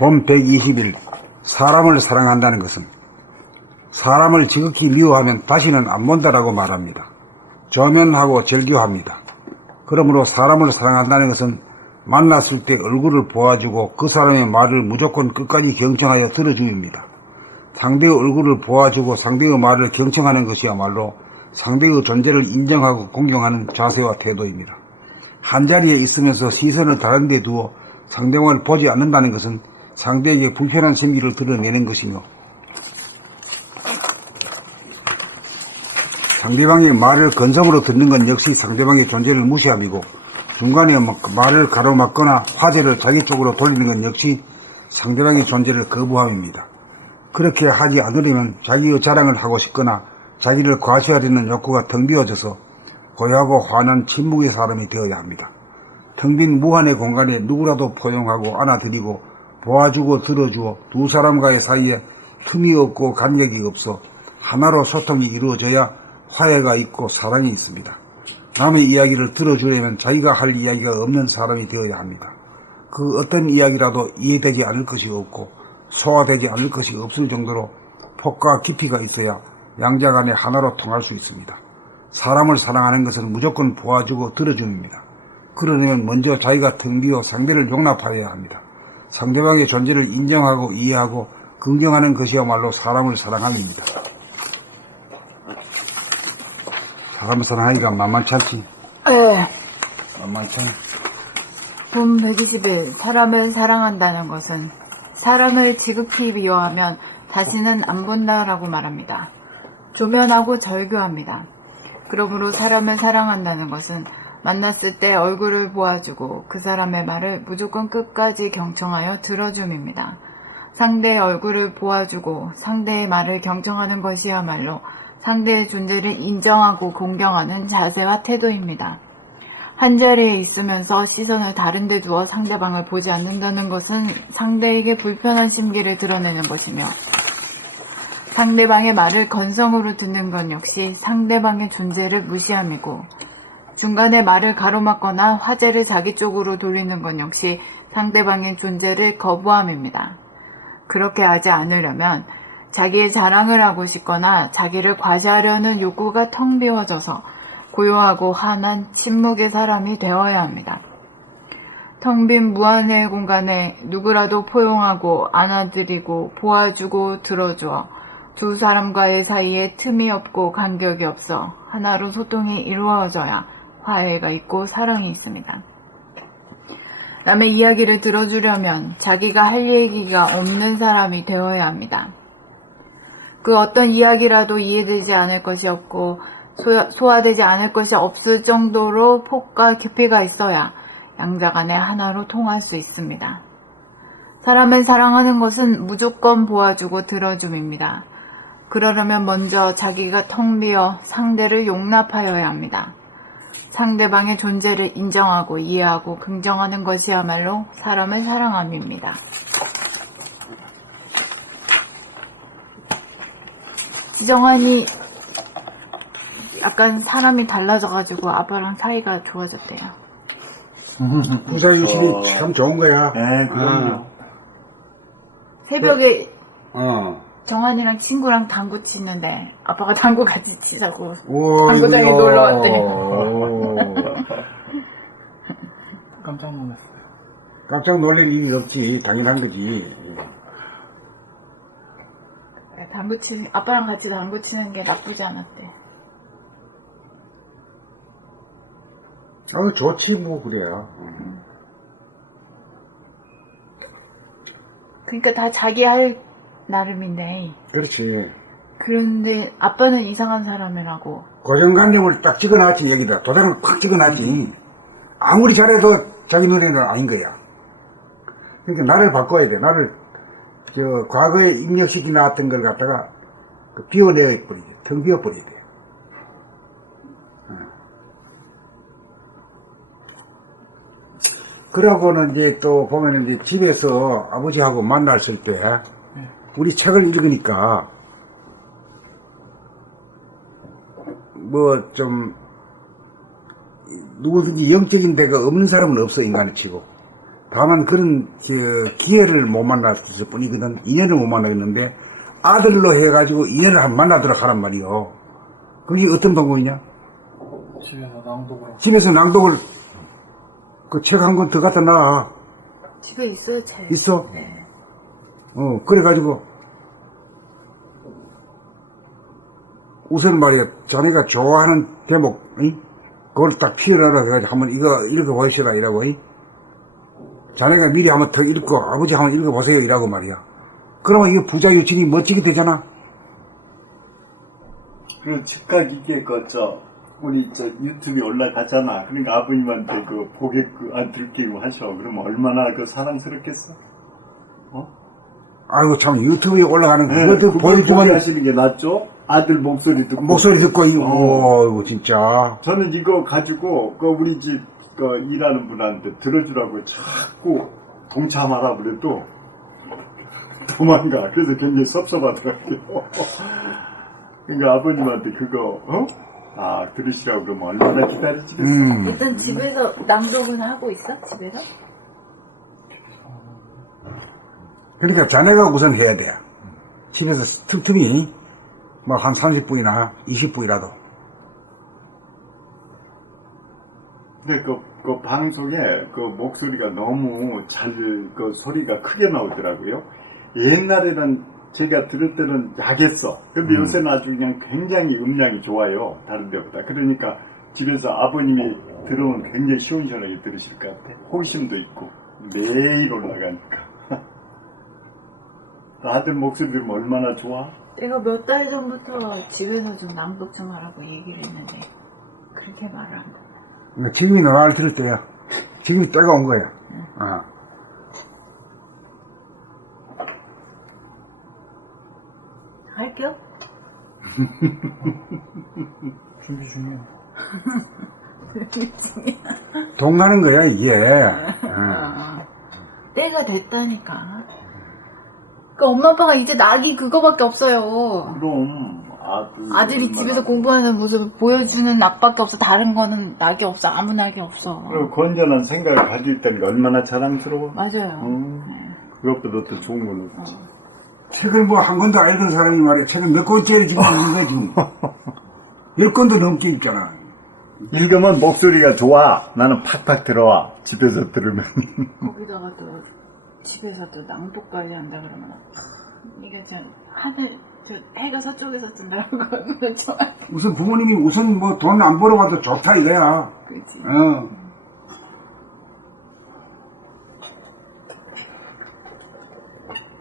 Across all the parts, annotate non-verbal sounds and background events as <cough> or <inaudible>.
봄 120일 사람을 사랑한다는 것은 사람을 지극히 미워하면 다시는 안 본다라고 말합니다. 저면하고 절교합니다. 그러므로 사람을 사랑한다는 것은 만났을 때 얼굴을 보아주고 그 사람의 말을 무조건 끝까지 경청하여 들어주입니다. 상대의 얼굴을 보아주고 상대의 말을 경청하는 것이야말로 상대의 존재를 인정하고 공경하는 자세와 태도입니다. 한자리에 있으면서 시선을 다른 데 두어 상대방을 보지 않는다는 것은 상대에게 불편한 심기를 드러내는 것이며 상대방의 말을 건성으로 듣는 건 역시 상대방의 존재를 무시함이고 중간에 뭐 말을 가로막거나 화제를 자기 쪽으로 돌리는 건 역시 상대방의 존재를 거부함입니다. 그렇게 하지 않으려면 자기의 자랑을 하고 싶거나 자기를 과시하려는 욕구가 텅 비어져서 고요하고 환한 침묵의 사람이 되어야 합니다. 텅 빈 무한의 공간에 누구라도 포용하고 안아드리고 보아주고 들어주어 두 사람과의 사이에 틈이 없고 간격이 없어 하나로 소통이 이루어져야 화해가 있고 사랑이 있습니다. 남의 이야기를 들어주려면 자기가 할 이야기가 없는 사람이 되어야 합니다. 그 어떤 이야기라도 이해되지 않을 것이 없고 소화되지 않을 것이 없을 정도로 폭과 깊이가 있어야 양자 간에 하나로 통할 수 있습니다. 사람을 사랑하는 것은 무조건 보아주고 들어줌입니다. 그러려면 먼저 자기가 텅 비어 상대를 용납하여야 합니다. 상대방의 존재를 인정하고 이해하고 긍정하는 것이야말로 사람을 사랑함입니다. 사람을 사랑하기가 만만치 않지. 에, 만만치 않아. 봄 120일 사람을 사랑한다는 것은 사람을 지극히 미워하면 다시는 안 본다라고 말합니다. 조면하고 절교합니다. 그러므로 사람을 사랑한다는 것은 만났을 때 얼굴을 보아주고 그 사람의 말을 무조건 끝까지 경청하여 들어줌입니다. 상대의 얼굴을 보아주고 상대의 말을 경청하는 것이야말로 상대의 존재를 인정하고 공경하는 자세와 태도입니다. 한 자리에 있으면서 시선을 다른 데 두어 상대방을 보지 않는다는 것은 상대에게 불편한 심기를 드러내는 것이며 상대방의 말을 건성으로 듣는 건 역시 상대방의 존재를 무시함이고 중간에 말을 가로막거나 화제를 자기 쪽으로 돌리는 건 역시 상대방의 존재를 거부함입니다. 그렇게 하지 않으려면 자기의 자랑을 하고 싶거나 자기를 과시하려는 욕구가 텅 비워져서 고요하고 환한 침묵의 사람이 되어야 합니다. 텅 빈 무한의 공간에 누구라도 포용하고 안아드리고 보아주고 들어주어 두 사람과의 사이에 틈이 없고 간격이 없어 하나로 소통이 이루어져야 화해가 있고 사랑이 있습니다. 남의 이야기를 들어주려면 자기가 할 얘기가 없는 사람이 되어야 합니다. 그 어떤 이야기라도 이해되지 않을 것이 없고 소- 소화되지 않을 것이 없을 정도로 폭과 깊이가 있어야 양자 간에 하나로 통할 수 있습니다. 사람을 사랑하는 것은 무조건 보아주고 들어줌입니다. 그러려면 먼저 자기가 텅 비어 상대를 용납하여야 합니다. 상대방의 존재를 인정하고 이해하고 긍정하는 것이야말로 사람을 사랑함입니다. 지정환이 약간 사람이 달라져가지고 아빠랑 사이가 좋아졌대요. 부사유실이 참 좋은 거야. 네, 그럼요. 새벽에 어. 정환이랑 친구랑 당구 치는데 아빠가 당구 같이 치자고 오, 당구장에. 놀러 왔대. 오. <laughs> 깜짝 놀랐어요. 깜짝 놀랄 일이 없지. 당연한 거지. 당구 치는 아빠랑 같이 당구 치는 게 나쁘지 않았대. 아, 좋지, 뭐, 그래야. 그러니까 다 자기 할 나름인데 그렇지. 그런데 아빠는 이상한 사람이라고. 고정관념을 딱 찍어놨지, 여기다. 도장을 팍 찍어놨지. 아무리 잘해도 자기 눈에는 아닌 거야. 그러니까 나를 바꿔야 돼. 나를, 저, 과거에 입력시키 놨던 걸 갖다가 그 비워내어 버리게. 텅 비워 버리게 돼. 어. 그러고는 이제 또 보면은 이제 집에서 아버지하고 만났을 때, 우리 책을 읽으니까, 뭐 좀 누구든지 영적인 데가 없는 사람은 없어 인간을 치고 다만 그런 저, 기회를 못 만났을 뿐이거든. 인연을 못 만나겠는데 아들로 해가지고 인연을 한 만나도록 하란 말이요. 그게 어떤 방법이냐? 집에서 낭독을 집에서 낭독을 그 책 한 권 더 갖다 놔. 집에 있어요, 제. 있어? 네. 어, 그래가지고, 우선 말이야, 자네가 좋아하는 대목, 이? 그걸 딱 피어나라 해가지고 한번 이거 읽어보시라 이라고, 이? 자네가 미리 한번 더 읽고, 아버지 한번 읽어보세요 이라고 말이야. 그러면 이게 부자 유친이 멋지게 되잖아. 그 즉각 이게 그저 우리 저 유튜브에 올라가잖아. 그러니까 아버님한테 그 보게 그안 들키고 하셔. 그러면 얼마나 그 사랑스럽겠어. 아이고, 참, 유튜브에 올라가는 네, 그것도 보여주면 하시는 게 낫죠. 아들 목소리 듣고. 목소리 듣고, 이, 어. 어이구, 진짜. 저는 이거 가지고 그 우리 집 그 일하는 분한테 들어주라고 자꾸 동참하라 그래도 도망가. 그래서 굉장히 섭섭하더라고요. <laughs> 그러니까 아버님한테 그거 어? 아 들으시라고 그러면 얼마나 기다리시겠어. 음. 일단 집에서 낭독은 하고 있어? 집에서? 그러니까 자네가 우선 해야 돼. 집에서 틈틈이 뭐 한 30분이나 20분이라도. 근데 그, 그 방송에 그 목소리가 너무 잘, 그 소리가 크게 나오더라고요. 옛날에는 제가 들을 때는 약했어. 근데 음. 요새는 아주 그냥 굉장히 음량이 좋아요. 다른 데보다. 그러니까 집에서 아버님이 들으면 굉장히 시원시원하게 들으실 것 같아. 호기심도 있고. 매일 올라가니까. 아들 목소리 들으면 얼마나 좋아? 내가 몇 달 전부터 집에서 좀 낭독 좀 하라고 얘기를 했는데 그렇게 말을 한 거야. 그러니까 지금이 너말 들을 때야. 지금이 때가 온 거야. 어. 할게요. <laughs> 준비 중이에요. <laughs> 돈 가는 거야, 이게. 어, 어. 어. 때가 됐다니까. 그 엄마 아빠가 이제 낙이 그거밖에 없어요. 그럼 아들. 아들이 얼마나 집에서 공부하는 모습을 보여주는 낙밖에 없어. 다른 거는 낙이 없어. 아무 낙이 없어. 그리고 건전한 생각을 가질 때는 얼마나 자랑스러워. 맞아요. 음, 그것보다 더 좋은 건 없지. 책을 뭐 한 권도 안 읽은 사람이 말이야. 책을 몇 권째 지금 읽는 거야, 지금. 열 권도 넘게 읽잖아. 읽으면 목소리가 좋아. 나는 팍팍 들어와. 집에서 들으면. 거기다가 또 집에서 또 낭독까지 한다 그러면 이게 저 하늘 저 해가 서쪽에서 뜬다고 얼마나 좋아. 우선 부모님이 우선 뭐 돈 안 벌어봐도 좋다 이거야. 그렇지. 어.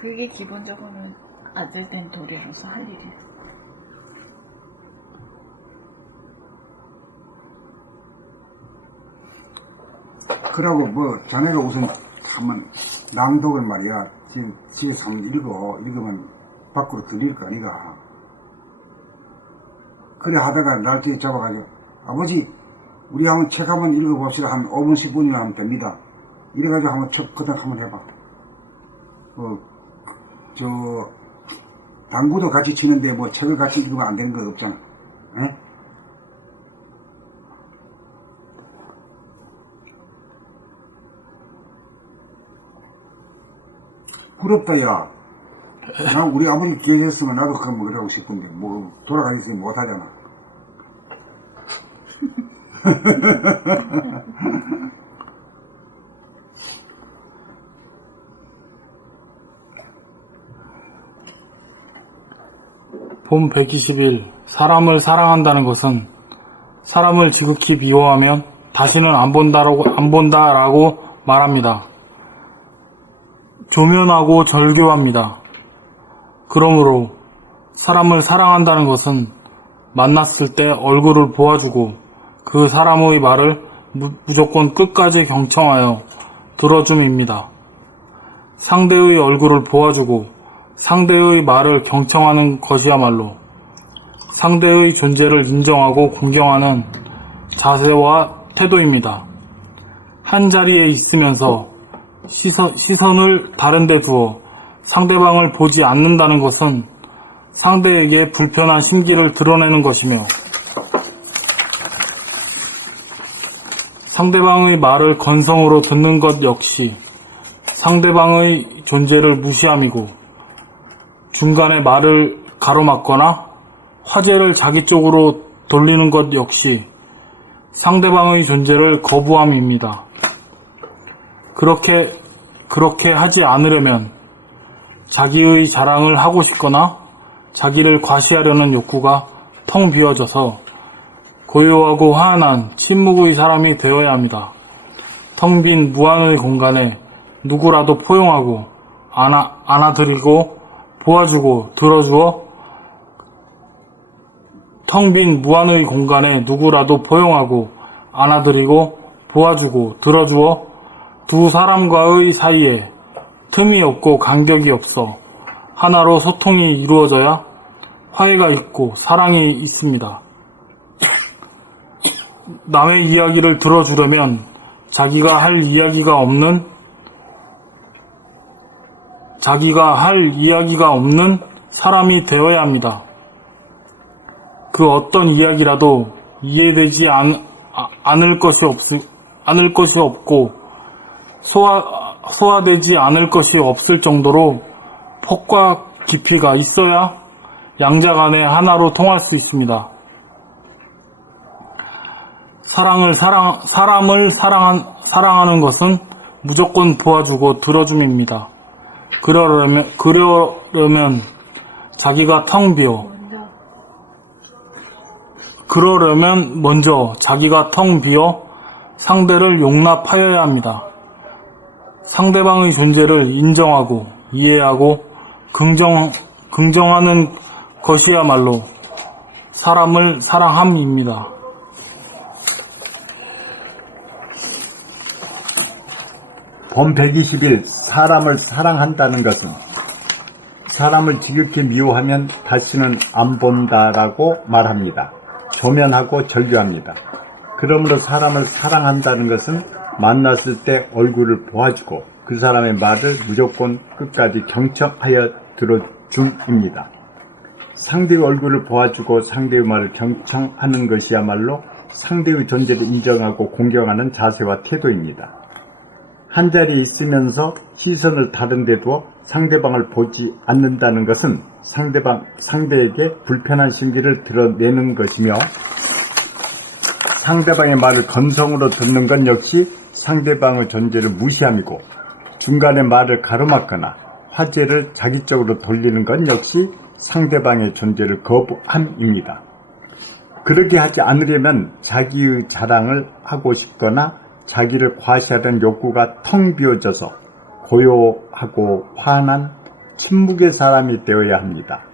그게 기본적으로는 아들 된 도리로서 할 일이야. 그러고 뭐 자네가 우선 한번 낭독을 말이야. 지금 집에서 한번 읽어. 읽으면 밖으로 들릴 거 아니가. 그래 하다가 날짜에 잡아가지고 아버지 우리 한번 책 한번 읽어봅시다. 한 5분 10분이면 하면 됩니다. 이래가지고 한번 첫 그닥 한번 해봐. 어 저 당구도 같이 치는데 뭐 책을 같이 읽으면 안 되는 거 없잖아. 에? 부럽다, 야. 나 우리 아버지 계셨으면 나도 그거 먹으라고 싶은데, 뭐, 돌아가셨으면 못하잖아. <laughs> 봄 121. 사람을 사랑한다는 것은 사람을 지극히 미워하면 다시는 안 본다라고, 안 본다라고 말합니다. 조면하고 절교합니다. 그러므로 사람을 사랑한다는 것은 만났을 때 얼굴을 보아주고 그 사람의 말을 무- 무조건 끝까지 경청하여 들어줌입니다. 상대의 얼굴을 보아주고 상대의 말을 경청하는 것이야말로 상대의 존재를 인정하고 공경하는 자세와 태도입니다. 한 자리에 있으면서 시선, 시선을 다른 데 두어 상대방을 보지 않는다는 것은 상대에게 불편한 심기를 드러내는 것이며 상대방의 말을 건성으로 듣는 것 역시 상대방의 존재를 무시함이고 중간에 말을 가로막거나 화제를 자기 쪽으로 돌리는 것 역시 상대방의 존재를 거부함입니다. 그렇게 그렇게 하지 않으려면 자기의 자랑을 하고 싶거나 자기를 과시하려는 욕구가 텅 비어져서 고요하고 화한한 침묵의 사람이 되어야 합니다. 텅 빈 무한의 공간에 누구라도 포용하고 안아, 안아드리고 보아주고 들어주어 텅 빈 무한의 공간에 누구라도 포용하고 안아드리고 보아주고 들어주어 두 사람과의 사이에 틈이 없고 간격이 없어 하나로 소통이 이루어져야 화해가 있고 사랑이 있습니다. 남의 이야기를 들어주려면 자기가 할 이야기가 없는 자기가 할 이야기가 없는 사람이 되어야 합니다. 그 어떤 이야기라도 이해되지 않, 아- 않을 것이 없, 않을 것이 없고 소화, 소화되지 않을 것이 없을 정도로 폭과 깊이가 있어야 양자 간에 하나로 통할 수 있습니다. 사랑을 사랑, 사람을 사랑한, 사랑하는 것은 무조건 도와주고 들어줌입니다. 그러려면, 그러려면 자기가 텅 비어, 그러려면 먼저 자기가 텅 비어 상대를 용납하여야 합니다. 상대방의 존재를 인정하고 이해하고 긍정, 긍정하는 것이야말로 사람을 사랑함입니다. 본 120일 사람을 사랑한다는 것은 사람을 지극히 미워하면 다시는 안 본다라고 말합니다. 조면하고 절규합니다. 그러므로 사람을 사랑한다는 것은 만났을 때 얼굴을 보아주고 그 사람의 말을 무조건 끝까지 경청하여 들어줌입니다. 상대의 얼굴을 보아주고 상대의 말을 경청하는 것이야말로 상대의 존재를 인정하고 공경하는 자세와 태도입니다. 한 자리에 있으면서 시선을 다른 데 두어 상대방을 보지 않는다는 것은 상대방, 상대에게 불편한 심리를 드러내는 것이며 상대방의 말을 건성으로 듣는 건 역시 상대방의 존재를 무시함이고 중간에 말을 가로막거나 화제를 자기 쪽으로 돌리는 건 역시 상대방의 존재를 거부함입니다. 그렇게 하지 않으려면 자기의 자랑을 하고 싶거나 자기를 과시하던 욕구가 텅 비어져서 고요하고 화난 침묵의 사람이 되어야 합니다.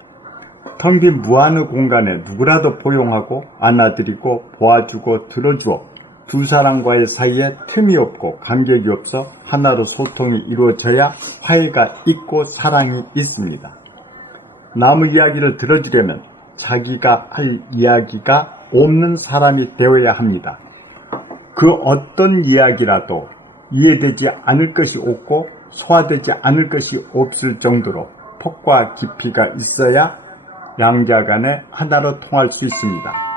텅 빈 무한의 공간에 누구라도 포용하고 안아드리고 보아주고 들어주어 두 사람과의 사이에 틈이 없고 간격이 없어 하나로 소통이 이루어져야 화해가 있고 사랑이 있습니다. 남의 이야기를 들어주려면 자기가 할 이야기가 없는 사람이 되어야 합니다. 그 어떤 이야기라도 이해되지 않을 것이 없고 소화되지 않을 것이 없을 정도로 폭과 깊이가 있어야 양자 간에 하나로 통할 수 있습니다.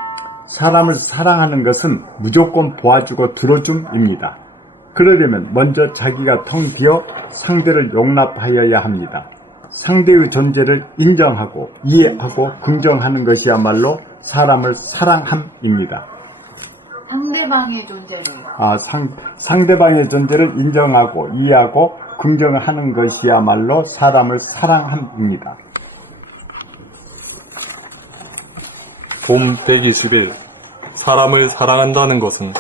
사람을 사랑하는 것은 무조건 보아주고 들어줌입니다. 그러려면 먼저 자기가 텅 비어 상대를 용납하여야 합니다. 상대의 존재를 인정하고 이해하고 긍정하는 것이야말로 사람을 사랑함입니다. 상대방의 존재를 아, 상, 상대방의 존재를 인정하고 이해하고 긍정하는 것이야말로 사람을 사랑함입니다. 봄 120일 사람을 사랑한다는 것은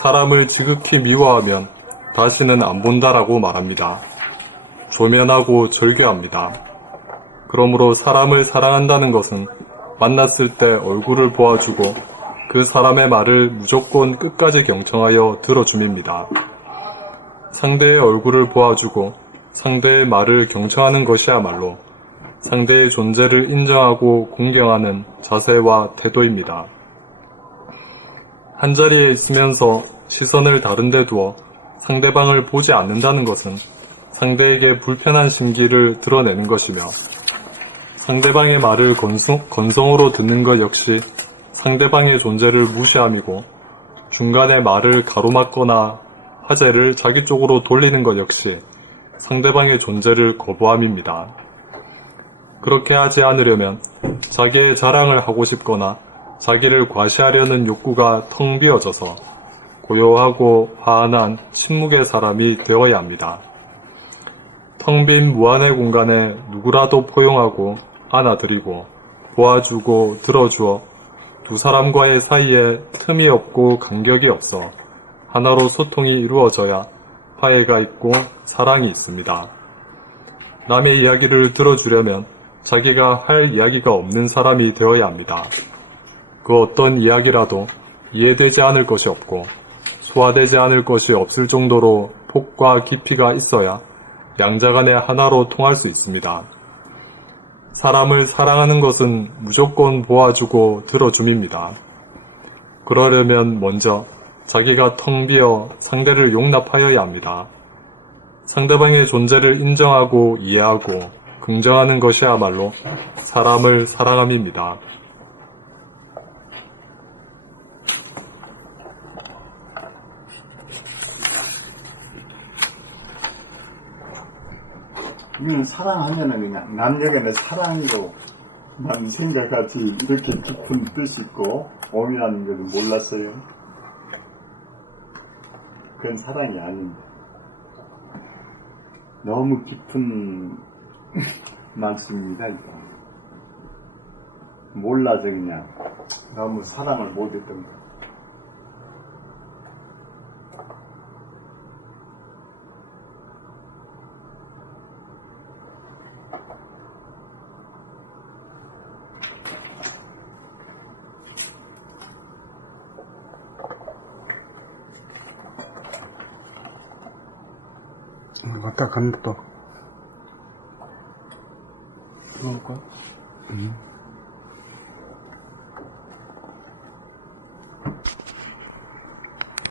사람을 지극히 미워하면 다시는 안 본다라고 말합니다. 조면하고 절교합니다. 그러므로 사람을 사랑한다는 것은 만났을 때 얼굴을 보아주고 그 사람의 말을 무조건 끝까지 경청하여 들어줌입니다. 상대의 얼굴을 보아주고 상대의 말을 경청하는 것이야말로 상대의 존재를 인정하고 공경하는 자세와 태도입니다. 한자리에 있으면서 시선을 다른 데 두어 상대방을 보지 않는다는 것은 상대에게 불편한 심기를 드러내는 것이며 상대방의 말을 건성, 건성으로 듣는 것 역시 상대방의 존재를 무시함이고 중간에 말을 가로막거나 화제를 자기 쪽으로 돌리는 것 역시 상대방의 존재를 거부함입니다. 그렇게 하지 않으려면 자기의 자랑을 하고 싶거나 자기를 과시하려는 욕구가 텅 비어져서 고요하고 화한한 침묵의 사람이 되어야 합니다. 텅 빈 무한의 공간에 누구라도 포용하고 안아드리고 도와주고 들어주어 두 사람과의 사이에 틈이 없고 간격이 없어 하나로 소통이 이루어져야 화해가 있고 사랑이 있습니다. 남의 이야기를 들어주려면 자기가 할 이야기가 없는 사람이 되어야 합니다. 그 어떤 이야기라도 이해되지 않을 것이 없고 소화되지 않을 것이 없을 정도로 폭과 깊이가 있어야 양자 간에 하나로 통할 수 있습니다. 사람을 사랑하는 것은 무조건 보아주고 들어줌입니다. 그러려면 먼저 자기가 텅 비어 상대를 용납하여야 합니다. 상대방의 존재를 인정하고 이해하고 긍정하는 것이야말로 사람을 사랑함입니다. 이건 사랑하면은 그냥 남녀간의 사랑으로 난 생각하지 이렇게 깊은 뜻이 있고 오이라는 것은 몰랐어요. 그건 사랑이 아닙니다. 너무 깊은 <laughs> 말씀입니다. 이거. 몰라서 그냥 너무 사랑을 못했던 거. 왔다 간다